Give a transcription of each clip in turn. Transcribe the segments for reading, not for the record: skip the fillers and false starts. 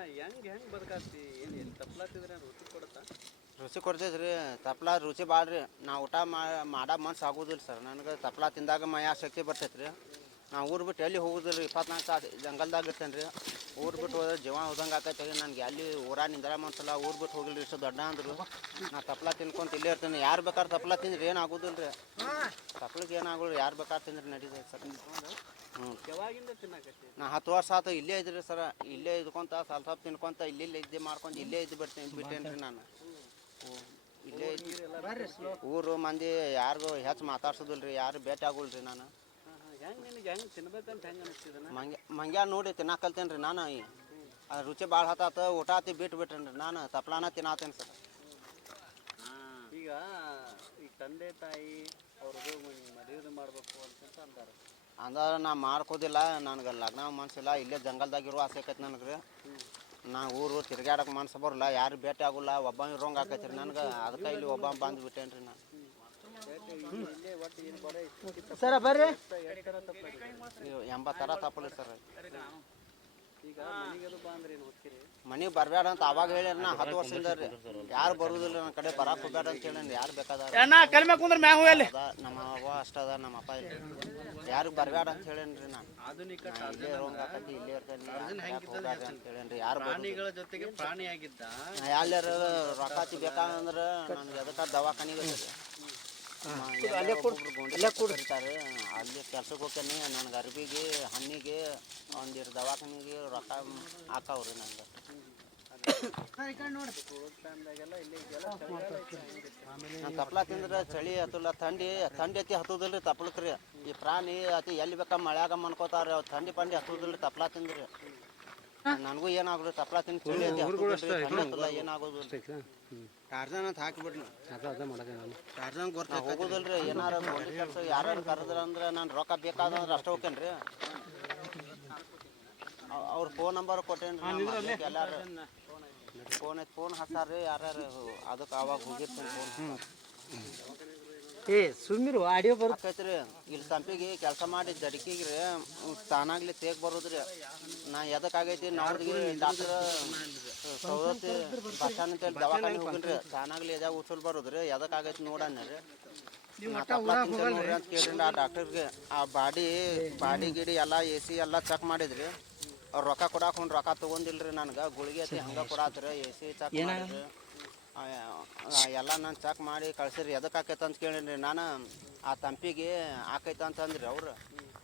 ಅಣ್ಣ ಹೆಂಗ್ ಬದುಕಾತಿ ಏನು ಎಲ್ಲಿ ತಪ್ಲಾತಿದ್ರೆ ರುಚಿ ಕೊಡುತ್ತಾ? ರುಚಿ ಕೊಡ್ತೈತೆ ತಪ್ಲ ರುಚಿ ಭಾಳ ರೀ. ನಾವು ಊಟ ಮಾಡೋ ಮನ್ಸು ಆಗೋದಿಲ್ಲ ಸರ್. ನನಗೆ ತಪ್ಲ ತಿಂದಾಗ ಮೈಯ ಶಕ್ತಿ ಬರ್ತೈತೆ ರೀ. ನಾವು ಊರು ಬಿಟ್ಟು ಎಲ್ಲಿ ಹೋಗೋದಿಲ್ಲ ರೀ. 24 ತಾಸು ಜಂಗಲ್ದಾಗ ಇರ್ತೇನೆ ರೀ. ಊರು ಬಿಟ್ಟು ಹೋದ್ರೆ ಜೀವ ಹೋದಂಗೆ ಆಕೈತೆ ರೀ. ನನಗೆ ಅಲ್ಲಿ ಊರಾಗ ನಿಂದ್ರ ಮನ್ಸಲ್ಲ. ಊರು ಬಿಟ್ಟು ಹೋಗಿಲ್ಲ ರೀ. ಇಷ್ಟು ದೊಡ್ಡ ಅಂದರು ನಾ ತಪ್ಲ ತಿನ್ಕೊಂತ ಇಲ್ಲೇ ಇರ್ತೇನೆ. ಯಾರು ಬೇಕಾದ್ರೆ ತಪ್ಲ ತಿಂದ್ರೆ ಏನು ಆಗೋದಿಲ್ಲ ರೀ. ತಪ್ಲಿಗೆ ಏನಾಗೋಲ್ಲ. ಯಾರು ಬೇಕಾದ್ರೆ ತಿಂದ್ರೆ ನಡೀತೈತೆ ಸರ್. ಹ್ಞೂ ಯಾವಾಗಿಂದ ತಿನ್ನಕತ್ತಿ? ನಾ 10 ವರ್ಷ ಆಯ್ತು ಇಲ್ಲೇ ಇದ್ರಿ ಸರ. ಇಲ್ಲೇ ಇದ್ಕೊಂತ ಸ್ವಲ್ಪ ತಿನ್ಕೊಂತ ಇಲ್ಲೇ ಇದ್ದೆ ಮಾಡ್ಕೊಂಡು ಇಲ್ಲೇ ಇದ್ದು ಬಿಟ್ಟೇನೆ ರೀ ನಾನು. ಇಲ್ಲೇ ಊರು ಮಂದಿ ಯಾರಿಗೂ ಹೆಚ್ಚು ಮಾತಾಡ್ಸೋದಿಲ್ಲ ರೀ. ಯಾರು ಭೇಟಿ ಆಗೋಲ್ಲ ರೀ ನಾನು. ಹೆಂಗೆ ನಿನಗೆ ಹೆಂಗೆ ತಿನ್ಬೇಕಂತ ಹೆಂಗೆ ಅನಿಸ್ತಿದೆ? ಮಂಗ್ಯ ನೋಡಿ ತಿನ್ನಕಲ್ತೇನೆ ರೀ ನಾನು. ಅದು ರುಚಿ ಭಾಳ ಹತ್ತಾತ. ಊಟ ಹತ್ತಿ ಬಿಟ್ಟೇನೆ ರೀ ನಾನು. ತಪ್ಲಾನ ತಿನ್ನತ್ತೇನೆ ಸರ್. ಈಗ ಈ ತಂದೆ ತಾಯಿ ಅವ್ರದ್ದು ಮದುವೆ ಮಾಡಬೇಕು ಅಂತ ಅಂತಾರೆ. ಅಂದ್ರೆ ನಾ ಮಾಡ್ಕೋದಿಲ್ಲ. ನನಗೆ ಲಗ್ನ ಮನ್ಸಿಲ್ಲ. ಇಲ್ಲೇ ಜಂಗಲ್ದಾಗಿರೋ ಆಸೆ ಆಕೈತೆ ನನಗೆ ರೀ. ನಾ ಊರು ತಿರ್ಗಾಡಕ್ಕೆ ಮನ್ಸು ಬರೋಲ್ಲ. ಯಾರು ಭೇಟಿ ಆಗೋಲ್ಲ. ಒಬ್ಬ ಇರೋಂಗೆ ಆಕೈತೆ ರೀ ನನಗೆ. ಅದಕ್ಕೆ ಇಲ್ಲಿ ಒಬ್ಬ ಬಂದು ಬಿಟ್ಟೇನೆ ರೀ ನಾನು. ಸರ ಬರ್ರಿ. 80 ಥರ ತಪ್ಪಲಿ ಸರ್. ಈಗ ಮನೆಗೆದು ಬಾ ಅಂದ್ರೆ ಏನು ಹೋಗ್ತೀರಿ? ಮನೆಗೆ ಬರಬೇಡ ಅಂತ ಅವಾಗ ಹೇಳ್ಯಾರ. ನಾ 10 ವರ್ಷದಿಂದ ರೀ ಯಾರು ಬರುವುದಿಲ್ಲ ನನ್ನ ಕಡೆ. ಬರಕ್ಕೆ ಹೋಗ್ಬೇಡ ಅಂತ ಹೇಳಿ ಯಾರು ಬೇಕಾದ್ರೆ ನಮ್ಮ ಅವ್ವ ಅಷ್ಟ ಅದ. ನಮ್ಮ ಅಪ್ಪ ಇಲ್ಲ. ಯಾರು ಬರಬೇಡ ಅಂತ ಹೇಳೇನಿ ರೀ ನಾನು. ಆಧುನಿಕ ಇಲ್ಲೇ ರೋಂಗ್ ಆಕತಿ ಇಲ್ಲೇ ಇರ್ತೇನೆ ಅಂತ ಹೇಳೇನಿ. ಯಾರು ಪ್ರಾಣಿಗಳ ಜೊತೆಗೆ ಪ್ರಾಣಿಯಾಗಿದ್ದ ಎಲ್ಲಾರು ರೊಕ್ಕ ಬೇಕಾದಂದ್ರೆ ನನಗೆ ಅದಕ್ಕೆ ದವಾಖಾನಿಗೆ ಕರೀತಾರೆ. ಅಲ್ಲಿ ಕೆಲ್ಸಕ್ಕೆ ಹೋಗ್ತೇನೆ. ನನಗೆ ಅರ್ಬಿಗೆ ಹಣ್ಣಿಗೆ ಒಂದಿರು ದವಾಖಾನಿಗೆ ರೊಕ್ಕ ಹಾಕವ್ರಿ ನನಗೆ. ನಾನು ತಪ್ಲ ತಿಂದ್ರೆ ಚಳಿ ಹತ್ತಲ್ಲ. ಥಂಡಿ ಐತಿ ಹತ್ತೋದಿಲ್ಲ ರೀ ತಪ್ಲಕ್ಕೆ ರೀ. ಈ ಪ್ರಾಣಿ ಅತಿ ಎಲ್ಲಿ ಬೇಕಾ ಮಳ್ಯಾಗ ಮನ್ಕೋತಾವ್ರಿ. ಅವ್ರು ಥಂಡಿ ಪಂಡಿ ಹತ್ತೋದಿಲ್ಲ ರೀ ತಪ್ಲ ತಿಂದ್ರಿ. ನನಗೂ ಏನಾಗೋದು ತಪ್ಲ ತಿಂದು ಚಳಿ ಐತಿ ಹತ್ತೋದಿಲ್ಲ ಏನಾಗೋದಿಲ್ಲ. ಟಾರ್ಜನ್ ಅಂತ ಹಾಕಿಬಿಡ್ರಿ. ಟಾರ್ಜನ್ ಗೊತ್ತ ಹೋಗೋದಿಲ್ಲ ರೀ. ಏನಾರು ಕೆಲಸ ಯಾರು ಕರೆದ್ರ ಅಂದ್ರೆ ನಾನು ರೊಕ್ಕ ಬೇಕಾದಂದ್ರೆ ಅಷ್ಟು ಹೋಗ್ತೇನೆ ರೀ. ಅವ್ರ ಫೋನ್ ನಂಬರ್ ಕೊಟ್ಟೇನಿ ರೀ. ಎಲ್ಲಾರು ಫೋನ್ ಹಚ್ಚಾರ್ರಿ ಯಾರ್ಯಾರು. ಅದಕ್ಕೆ ಅವಾಗ ಹೋಗಿರ್ತೀನಿ ಫೋನ್. ಸುಮ್ಮಿರು ಆಡಿಯೋ ಬರ್ತೈತ್ರಿ. ಇಲ್ಲಿ ತಂಪಿಗೆ ಕೆಲಸ ಮಾಡಿ ಜಡಕಿಗೆ ರೀ ತಾನಾಗ್ಲಿ ತೇಗ್ ಬರೋದ್ರಿ. ನಾ ಎದಕ್ಕಾಗೈತಿ ನಾವ್ರಿಗೆ ಡಾಕ್ಟರ್ ಸೌದತ್ತಿ ಬಸ್ ಸ್ಟ್ಯಾಂಡ್ ಅಂತೇಳಿ ದವಾಖಾನೆ ಹೋಗಿನ್ರಿ. ತಾನಾಗ್ಲಿ ಎದಾಗ ಉಸುಲ್ ಬರೋದ್ರಿ. ಎದಕ್ಕಾಗೈತಿ ನೋಡಣ್ಣ ರೀ. ನೋಡ್ರಿ ಅಂತ ಕೇಳ್ರಿ ಆ ಡಾಕ್ಟರ್ಗೆ. ಆ ಬಾಡಿ ಗಿಡಿ ಎಲ್ಲ AC ಎಲ್ಲ ಚೆಕ್ ಮಾಡಿದ್ರಿ. ಅವ್ರು ರೊಕ್ಕ ಕೊಡಾಕ ರೊಕ್ಕ ತೊಗೊಂಡಿಲ್ರಿ ನನಗೆ. ಗುಳಿಗೆ ಐತಿ ಹಂಗೆ ಕೊಡಾತ್ರಿ. AC ಚೆಕ್ ಮಾಡಿದ್ರಿ. ಎಲ್ಲ ನಾನು ಚೆಕ್ ಮಾಡಿ ಕಳ್ಸಿರಿ. ಎದಕ್ಕೆ ಆಕೈತೆ ಅಂತ ಕೇಳಿರಿ ನಾನು. ಆ ತಂಪಿಗೆ ಆಕೈತೆ ಅಂತಂದ್ರಿ ಅವ್ರು.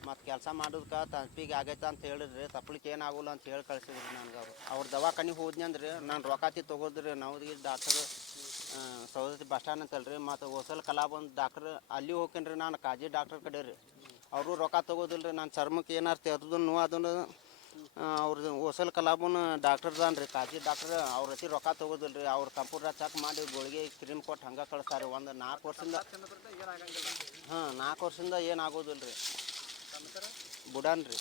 ಮತ್ತು ಕೆಲಸ ಮಾಡೋದಕ್ಕೆ ತಂಪಿಗೆ ಆಗೈತೆ ಅಂತ ಹೇಳಿದ್ರಿ. ತಪ್ಲಿಕ್ಕೆ ಏನಾಗೋಲ್ಲ ಅಂತ ಹೇಳಿ ಕಳ್ಸಿದ್ರಿ ನನಗೆ. ಅವ್ರು ದವಾಖಾನಿಗೆ ಹೋದ್ನಿ ಅಂದ್ರೆ ನಾನು ರೊಕ್ಕಾತಿ ತೊಗೋದ್ರಿ. ನಾವು ಡಾಕ್ಟರ್ ಸೌದತ್ತಿ ಬಸ್ ಸ್ಟ್ಯಾಂಡ್ ಅಂತಲ್ರಿ. ಮತ್ತು ಹೊಸಲ್ ಕಲಾಬಂದ್ ಡಾಕ್ಟ್ರ್ ಅಲ್ಲಿ ಹೋಗ್ತೀನಿ ರೀ ನಾನು. ಕಾಜಿ ಡಾಕ್ಟರ್ ಕಡೆ ರೀ. ಅವರು ರೊಕ್ಕ ತೊಗೋದಿಲ್ಲ ರೀ. ನಾನು ಚರ್ಮಕ್ಕೆ ಏನಾರು ತೆರೆದು ಅದನ್ನು ಅವ್ರದ್ದು ಹೊಸಲ್ ಕಲಾಬನ್ ಡಾಕ್ಟರ್ದಾನ್ ರೀ. ಕಾಜಿ ಡಾಕ್ಟ್ರ್ ಅವ್ರ ಹತ್ತಿ ರೊಕ್ಕ ತೊಗೋದಿಲ್ಲ ರೀ. ಅವ್ರು ಕಂಪ್ಯೂಟರ್ ಚೆಕ್ ಮಾಡಿ ಗುಳಿಗೆ ಕ್ರೀಮ್ ಕೊಟ್ಟು ಹಂಗೆ ಕಳಿಸ್ತಾರೆ. ಒಂದು 4 ವರ್ಷದಿಂದ 4 ವರ್ಷದಿಂದ ಏನಾಗೋದಿಲ್ಲ ರೀ. ಬುಡಾನ್ ರೀ.